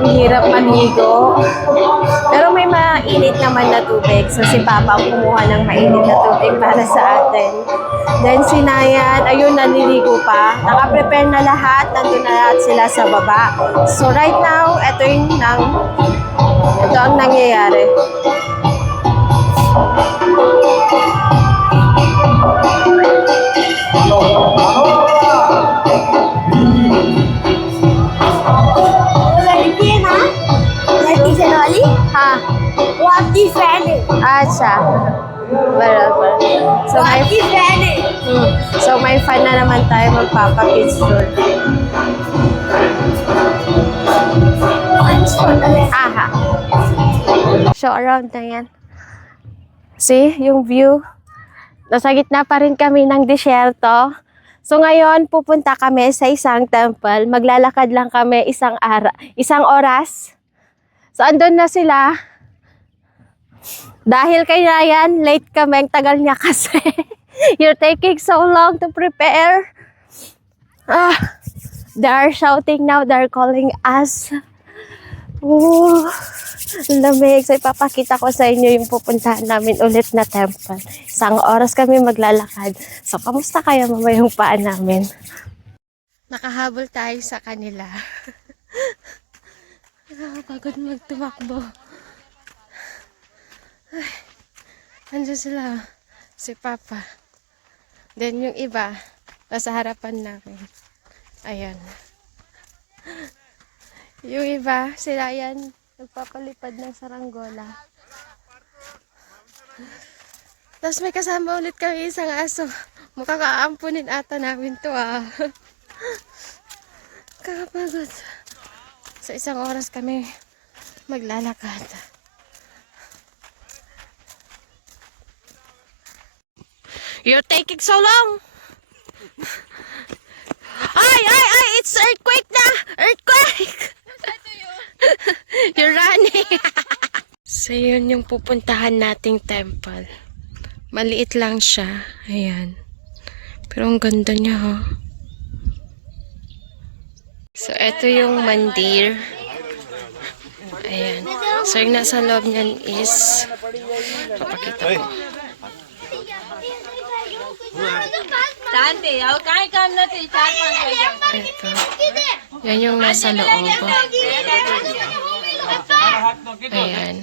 Ang hirap maligo. Pero may mainit naman na tubig. So si Papa ang kumuha ng mainit na tubig para sa atin. Then si Nayan, ayun, naliligo pa. Naka-prepare na lahat. Nandun na lahat sila sa baba. So right now, ito ang nangyayari. हाँ वो आपकी फैन है अच्छा बराबर so वो आपकी फैन है so may fan na naman tayo magpapapicture aha so around na yan see yung view nasa gitna pa rin kami ng disyerto. So ngayon pupunta kami sa isang temple, maglalakad lang kami isang oras. So, andun na sila. Dahil kay Ryan, late kami. Ang tagal niya kasi. You're taking so long to prepare. They are shouting now. They're calling us. Oh, lamig. So, ipapakita ko sa inyo yung pupuntahan namin ulit na temple. Isang oras kami maglalakad. So, kamusta kaya mamayong paan namin? Nakahabol tayo sa kanila. Pagod magtumakbo. Ay, andyan sila. Si Papa. Then yung iba, nasa harapan namin. Ayan. Yung iba, sila yan, nagpapalipad ng saranggola. Tapos may kasama ulit kami isang aso. Mukhang aampunin ata namin to Kakapagod. Sa isang oras kami maglalakad. You're taking so long. Ay! It's earthquake na! Earthquake! You're running. So yun yung pupuntahan nating temple. Maliit lang siya. Ayan. Pero ang ganda niya ha. So, ito yung mandir. Ayan. So, yung nasa loob niyan is papakita ko. Ito. Yan yung nasa loob. Ayan.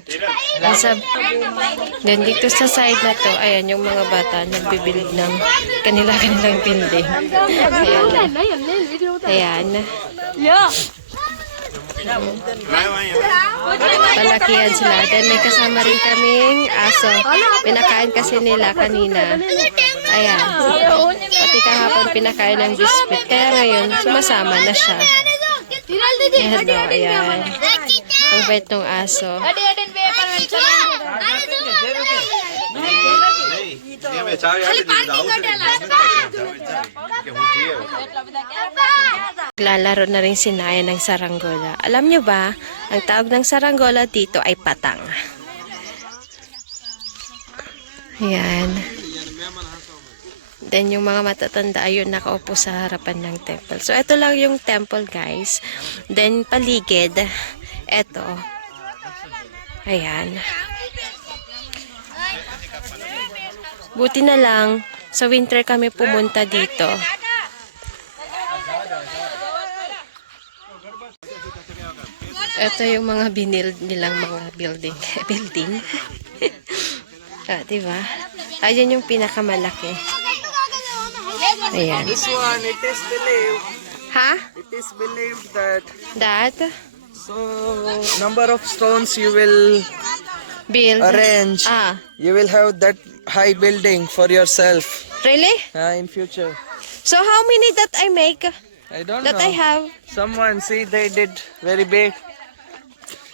Then, dito sa side na to, ayan, yung mga bata nagbibilid ng kanilang building. Ayan. Palakihan sila. Then may kasama rin kaming aso. Pinakain kasi nila kanina. Ayan. Pati kahapon pinakain ng biscuit. Kaya ngayon, sumasama na siya. Ayan o, ayan. Ang bait ng aso. Lalaro na rin si Naya ng saranggola. Alam nyo ba, ang tawag ng saranggola dito ay patang. Ayan. Then yung mga matatanda ayun nakaupo sa harapan ng temple. So ito lang yung temple guys. Then paligid, eto. Ayan. Buti na lang, sa winter kami pumunta dito. Ito yung mga binild nilang mga building. Diba? Ayan yung pinakamalaki. Ayan. This one, it is believed. Ha? It is believed that. That? So, number of stones you will Build? arrange. You will have that high building for yourself. Really? In future. So how many that I make? I don't That know. I have? Someone, see, they did very big.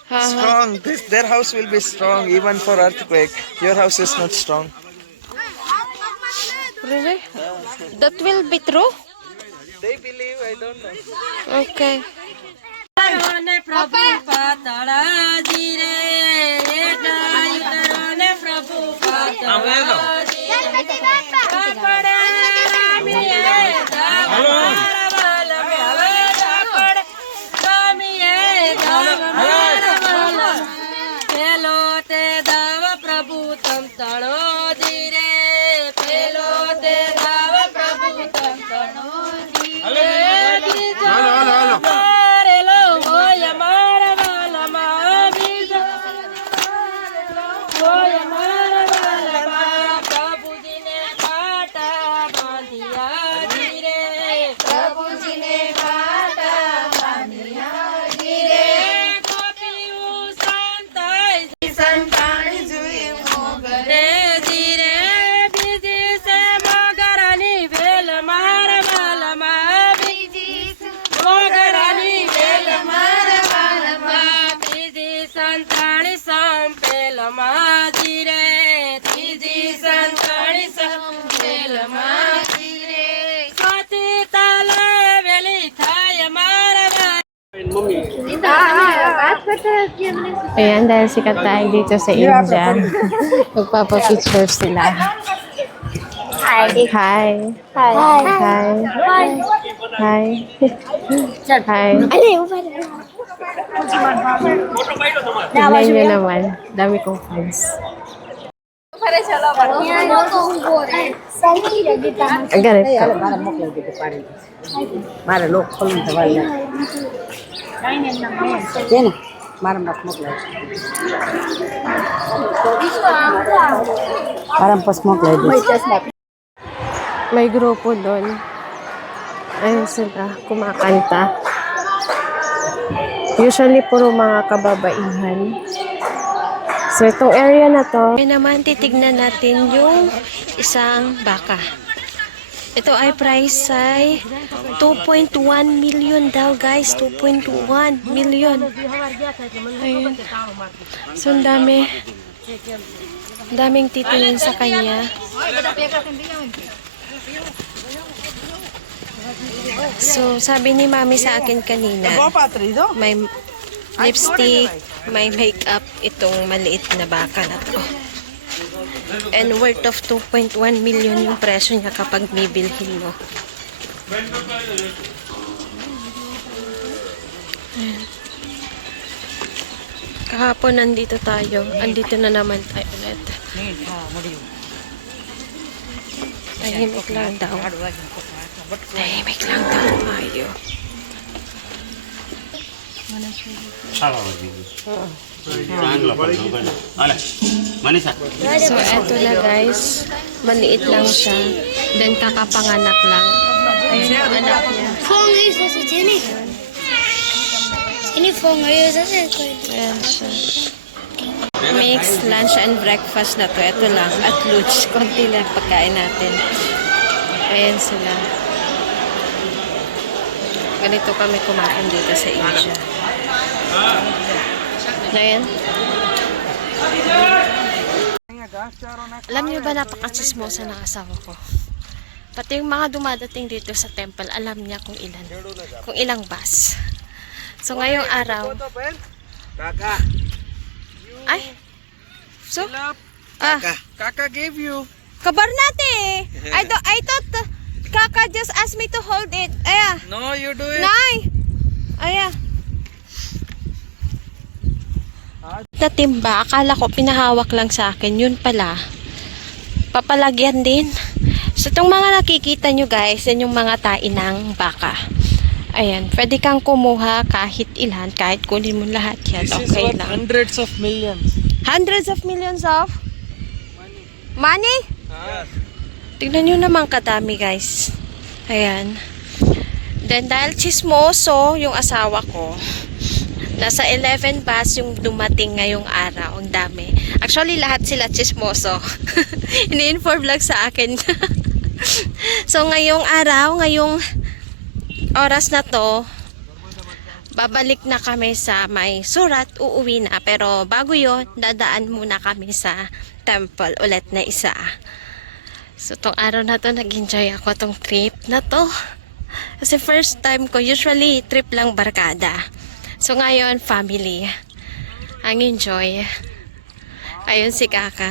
Strong. Their house will be strong even for earthquake. Your house is not strong. Really? That will be true? They believe, I don't know. Okay. પેલો તે દાવ પ્રભુ તમ તણો ધીરે પેલો તે દાવ પ્રભુ તમ તણો ધીરે મારેલો હોય મારા વાલામાં બીજો હોય મારા વાલામાં પ્રભુજીને પાટા બાંધિયા ધીરે પ્રભુજીને પાટા બાંધિયા ધીરે ગોપીઓ સંતાઈ સંતાણી જોઈ મોગરે ધીરે બીજી સે મોગરાની વેલ મારા વાલામાં બીજી મોગરાની વેલ મારા વાલામાં બીજી સંતાણી સંપેલમાં ધીરે ત્રીજી સંતાણી સંપેલમાં ધીરે ચોથી તાલે વેલી થાય મારા Ayan, dahil sikat tayo dito sa India. Magpapapicture sila. Hi. Hi. Hi. Hi. Hi. Hi. Tignan nyo naman. Dami kong fans. Ang ganit ka. મારે લોક ખોલું થવાય છે ને મારા મત મોકલાય મારા pas મોકલાય દે May grupo doon. Ayun sila, kumakanta. Usually, puro mga kababaihan. So, itong area na to, ngayon naman titignan natin yung isang baka. Ito ay price ay 2.1 million daw, guys. 2.1 million. Ayun. So, ang dami. Ang daming titingin sa kanya. So, sabi ni Mami sa akin kanina, may lipstick, may makeup itong maliit na baka na to. And worth of 2.1 million yung presyo niya kapag bibilhin mo. Ayan. Kahapon nandito tayo. Andito na naman tayo ulit. Tahimik lang daw. Tahimik lang daw tayo. So, eto na guys. Maliit lang siya. Then, kakapanganak lang. Ayun yung anak niya. Ayan siya. Mix, lunch, and breakfast na to. Ito lang. At lunch. Konti lang pagkain natin. Ayan sila. Ganito kami kumain dito sa India. Ayan. Alam niyo ba, napaka-chismosa ng asawa ko. Pati yung mga dumadating dito sa temple, alam niya kung ilang bus. So, ngayong araw, ay, so, Kaka gave you. kabar natin eh. I thought, Kaka just asked me to hold it. Aya. No, you do it. Nay! Aya. Na timba, akala ko pinahawak lang sa akin. Yun pala. Papalagyan din. So, itong mga nakikita nyo guys, yan yung mga tain ng baka. Ayan, pwede kang kumuha kahit ilan, kahit kunin mo lahat yan. This is Okay worth lang. hundreds of millions. Hundreds of millions of money? Tignan nyo naman kadami guys. Ayan. Then dahil chismoso yung asawa ko, nasa 11 bus yung dumating ngayong araw. Ang dami. Actually lahat sila chismoso. Ini-inform lang sa akin. So ngayong araw, ngayong oras na to, babalik na kami sa may Surat, uuwi na. Pero bago yon, dadaan muna kami sa temple ulit na isa. So, tong araw na to, nag-enjoy ako tong trip na to. Kasi first time ko, usually trip lang barkada. So, ngayon, family. Ang enjoy. Ayun si Kaka.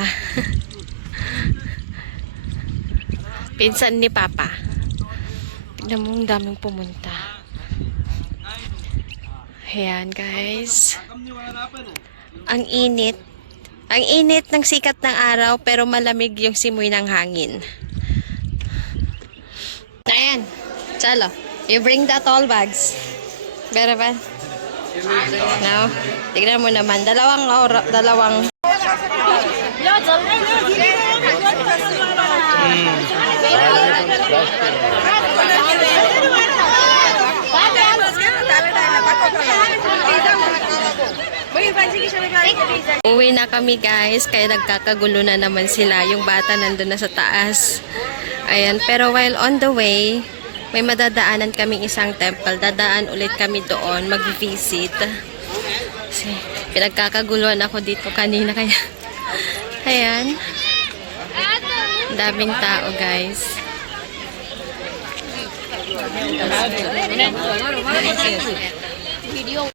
Pinsan ni Papa. Tignan mo, ang daming pumunta. Ayan, guys. Ang init. Ang init ng sikat ng araw, pero malamig yung simoy ng hangin. Ayan. Chalo. You bring the tall bags. Better ba? No? Tignan mo naman. Dalawang Uwi na kami, guys, kaya nagkakagulo na naman sila. Yung bata nandun na sa taas. Ayan, pero while on the way, may madadaanan kaming isang temple. Dadaan ulit kami doon, mag-visit. Kasi pinagkakaguluhan ako dito kanina, kaya ayan. Daming tao, guys.